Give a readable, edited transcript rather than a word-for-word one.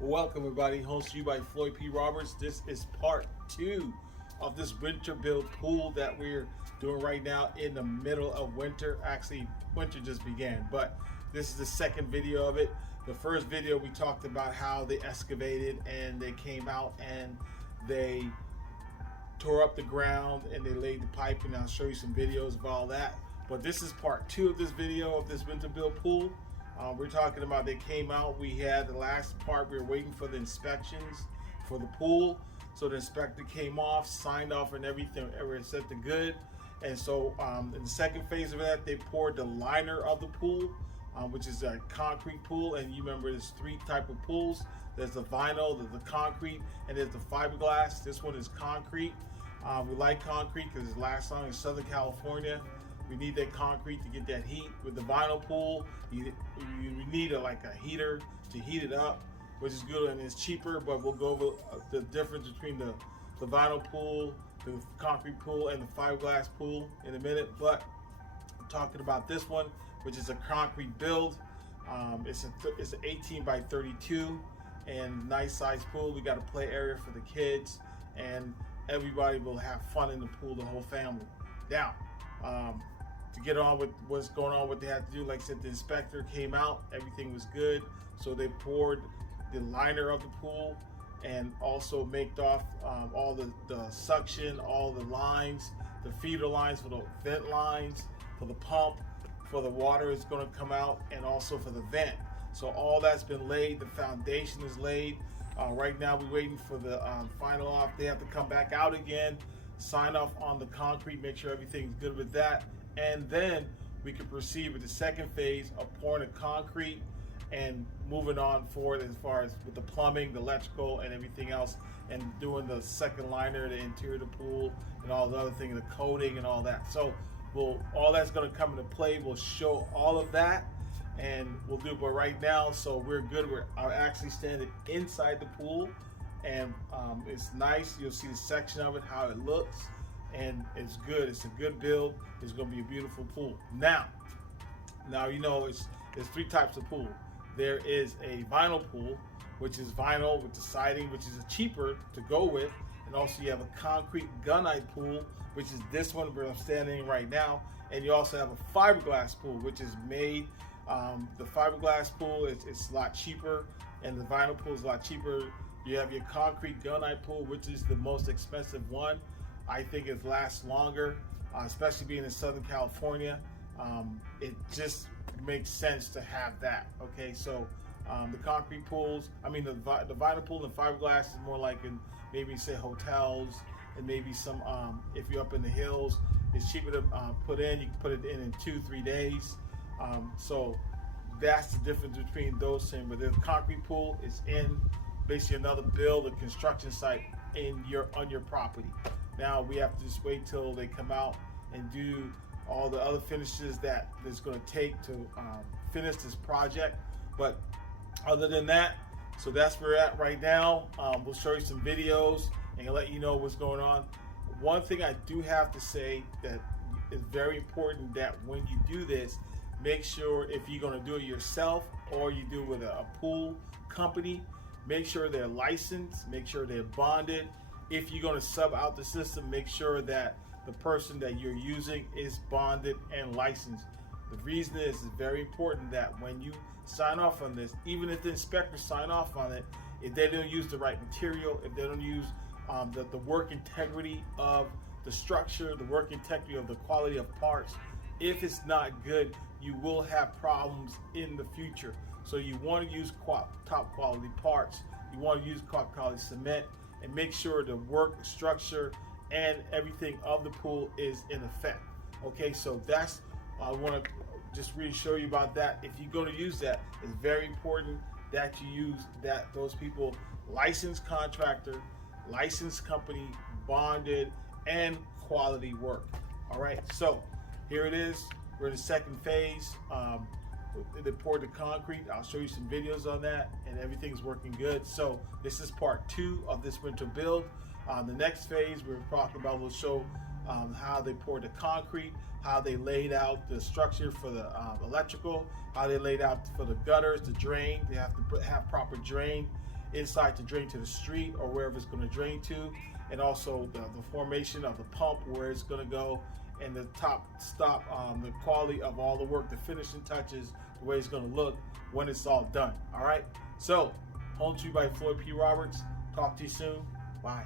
Welcome everybody, hosted to you by Floyd P. Roberts. This is part two of this winter build pool that we're doing right now in the middle of winter. Actually, winter just began, but this is the second video of it. The first video we talked about how they excavated and they came out and they tore up the ground and they laid the pipe, and I'll show you some videos of all that. But this is part two of this video of this winter build pool. We're talking about they came out. We had the last part. We were waiting for the inspections for the pool. So the inspector came off, signed off, and everything. Everything set to good. And so in the second phase of that, they poured the liner of the pool, which is a concrete pool. And you remember there's three type of pools. There's the vinyl, there's the concrete, and there's the fiberglass. This one is concrete. We like concrete because it's last long in Southern California. We need that concrete to get that heat. With the vinyl pool, you need like a heater to heat it up, which is good and it's cheaper, but we'll go over the difference between the vinyl pool, the concrete pool, and the fiberglass pool in a minute. But I'm talking about this one, which is a concrete build. It's an 18 by 32 and nice size pool. We got a play area for the kids, and everybody will have fun in the pool, the whole family. Now, to get on with what's going on, what they had to do, like I said, the inspector came out, everything was good. So they poured the liner of the pool and also maked off all the suction, all the lines, the feeder lines for the vent lines, for the pump, for the water is going to come out, and also for the vent. So all that's been laid, the foundation is laid. Right now we're waiting for the final off. They have to come back out again, sign off on the concrete, make sure everything's good with that. And then we can proceed with the second phase of pouring the concrete and moving on forward as far as with the plumbing, the electrical, and everything else, and doing the second liner, the interior of the pool, and all the other things, the coating and all that. So all that's going to come into play. We'll show all of that, and we'll do it. But right now, so we're good. I'm actually standing inside the pool, and it's nice. You'll see the section of it, how it looks, and it's good. It's a good build. It's going to be a beautiful pool. Now you know there's three types of pool. There is a vinyl pool, which is vinyl with the siding, which is cheaper to go with, and also you have a concrete gunite pool, which is this one where I'm standing in right now, and you also have a fiberglass pool, which is made. The fiberglass pool it's a lot cheaper, and the vinyl pool is a lot cheaper. You have your concrete gunite pool, which is the most expensive one. I think it lasts longer, especially being in Southern California. It just makes sense to have that. Okay, so the concrete pools, the vinyl pool and fiberglass is more like in maybe say hotels, and maybe some if you're up in the hills, it's cheaper to put in. You can put it in 2-3 days. So that's the difference between those things. But the concrete pool is in basically another build, a construction site on your property. Now we have to just wait till they come out and do all the other finishes that it's going to take to finish this project. But other than that, so that's where we're at right now. We'll show you some videos and let you know what's going on. One thing I do have to say that is very important, that when you do this, make sure if you're going to do it yourself or you do it with a pool company, make sure they're licensed, make sure they're bonded. If you're going to sub out the system, make sure that the person that you're using is bonded and licensed. The reason is it's very important that when you sign off on this, even if the inspectors sign off on it, if they don't use the right material, if they don't use the work integrity of the structure, the work integrity of the quality of parts, if it's not good, you will have problems in the future. So you want to use top quality parts. You want to use top quality cement, and make sure the work structure and everything of the pool is in effect. Okay, so that's I want to just really show you about that. If you're going to use that, it's very important that you use those people, licensed contractor, licensed company, bonded, and quality work. All right, so here it is. We're in the second phase. They poured the concrete. I'll show you some videos on that, and everything's working good. So this is part two of this winter build. The next phase we're talking about, we'll show how they poured the concrete, how they laid out the structure for the electrical, how they laid out for the gutters, the drain. They have to have proper drain, inside to drain to the street or wherever it's going to drain to, and also the formation of the pump, where it's going to go, and the top stop, the quality of all the work, the finishing touches, the way it's going to look when it's all done. All right. So, Home to You by Floyd P. Roberts. Talk to you soon. Bye.